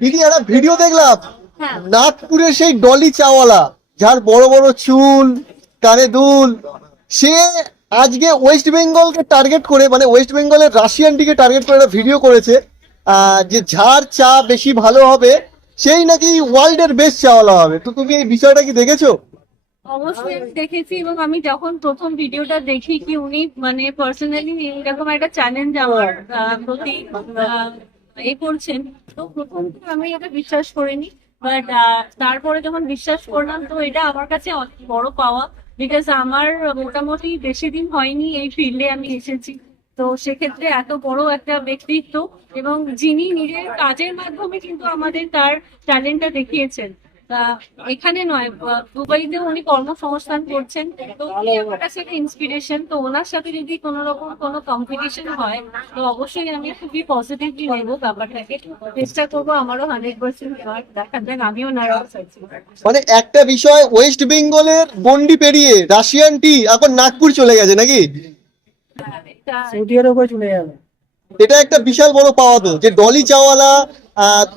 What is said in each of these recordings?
দিদি একটা ভিডিও দেখলাম, হ্যাঁ। নাগপুরের সেই ডলি চাওয়ালা, যার বড় বড় চুল, কানে দুল, সে আজকে ওয়েস্ট বেঙ্গলকে টার্গেট করে, মানে ওয়েস্ট বেঙ্গলের রাশিয়ানটিকে টার্গেট করে একটা ভিডিও করেছে, যে যার চা বেশি ভালো হবে সেই নাকি ওয়ার্ল্ডের বেস্ট চাওয়ালা হবে। তো তুমি এই বিষয়টা কি দেখেছো? অবশ্যই আমি দেখেছি, এবং আমি যখন প্রথম ভিডিওটা দেখি কি উনি মানে পার্সোনালি এরকম একটা চ্যালেঞ্জ আমার প্রতি এ করছেন, তো প্রথম থেকে আমি এটা বিশ্বাস করিনি। বাট তারপরে যখন বিশ্বাস করলাম, তো এটা আমার কাছে অনেক বড় পাওয়া। বিকজ আমার মোটামুটি বেশি দিন হয়নি এই ফিল্ডে আমি এসেছি। তো সেক্ষেত্রে এত বড় একটা ব্যক্তিত্ব, এবং যিনি নিজের কাজের মাধ্যমে কিন্তু আমাদের তার ট্যালেন্টটা দেখিয়েছেন। এখানে নয়, দুবাইতে উনি কর্মসংস্থান করছেন। তো উনি আমার কাছে একটা ইন্সপিরেশন। তো ওনার সাথে যদি কোনো রকম কোনো কম্পিটিশন হয়, তো অবশ্যই আমি খুবই পজিটিভলি নেবো ব্যাপারটাকে। চেষ্টা করবো আমারও 100% দেওয়ার, দেখা যাক আমিও নার্ভাস আছি। মানে একটা বিষয়, ওয়েস্ট বেঙ্গলের গন্ডি পেরিয়ে রাশিয়ান টি এখন নাগপুর চলে গেছে নাকি? এটা চলে যাবে। এটা একটা বিশাল বড় পাওয়া তো, যে ডলি চাওয়ালা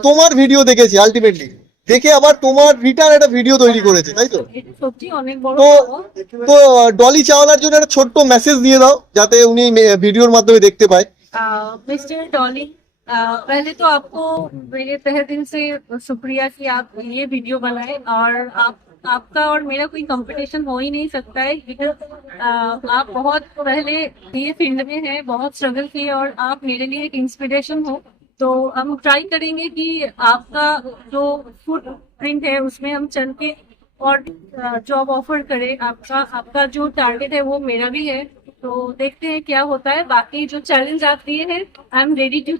তোমার ভিডিও দেখেছি, আলটিমেটলি দেখে আবার তোমার রিটার্ন একটা ভিডিও তৈরি করেছে, তাই তো? এটা সত্যি অনেক বড় তো পাওয়া। তো ডলি চাওয়ালার জন্য একটা ছোট্ট মেসেজ দিয়ে দাও, যাতে উনি ভিডিওর মাধ্যমে দেখতে পায়। मिस्टर डॉली, पहले तो आपको मेरे तहे दिल से शुक्रिया कि आप ये वीडियो बनाए। और आपका और मेरा कोई कंपटीशन हो ही नहीं सकता है, बिकॉज आप बहुत पहले ये फील्ड में हैं, बहुत स्ट्रगल किए, और आप मेरे लिए एक इंस्पिरेशन हो। तो हम ट्राई करेंगे कि आपका जो फुट प्रिंट है उसमें हम चल के और जॉब ऑफर करें। आपका आपका जो टारगेट है वो मेरा भी है। तो देखते हैं क्या होता है। बाकी जो चैलेंज आप दिए हैं, आई एम रेडी टू।